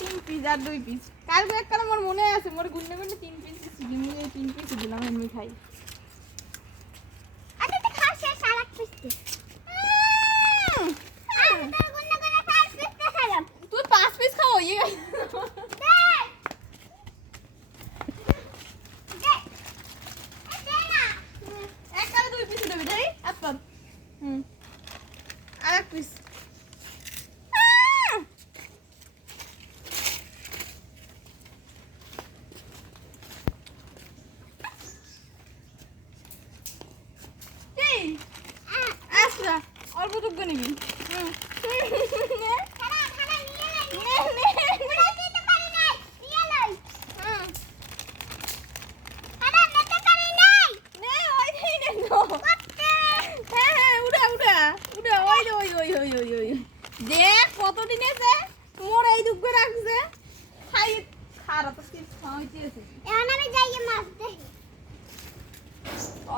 তিন পিস আর 2 পিস কালকে একটা আমার মনে আছে মোর গুন্নে গুন্নে 3 পিস দিছি আমি এই 3 পিস দিলাম আমি খাই আরে তো খাস শেষ আর এক পিস দে আমি তোর গুন্নে গুন্নে 5 পিস খেলাম তুই 5 পিস খাও ইয়ে আরেক পিস আচ্ছা অল্প টুকু নিবি দেখ কতদিন আছে মোর এই দুঃখ রাখছে খাই খারাপ তো কি খাওয়াইতে আছে এখন আমি যাই মাছ দেখি ও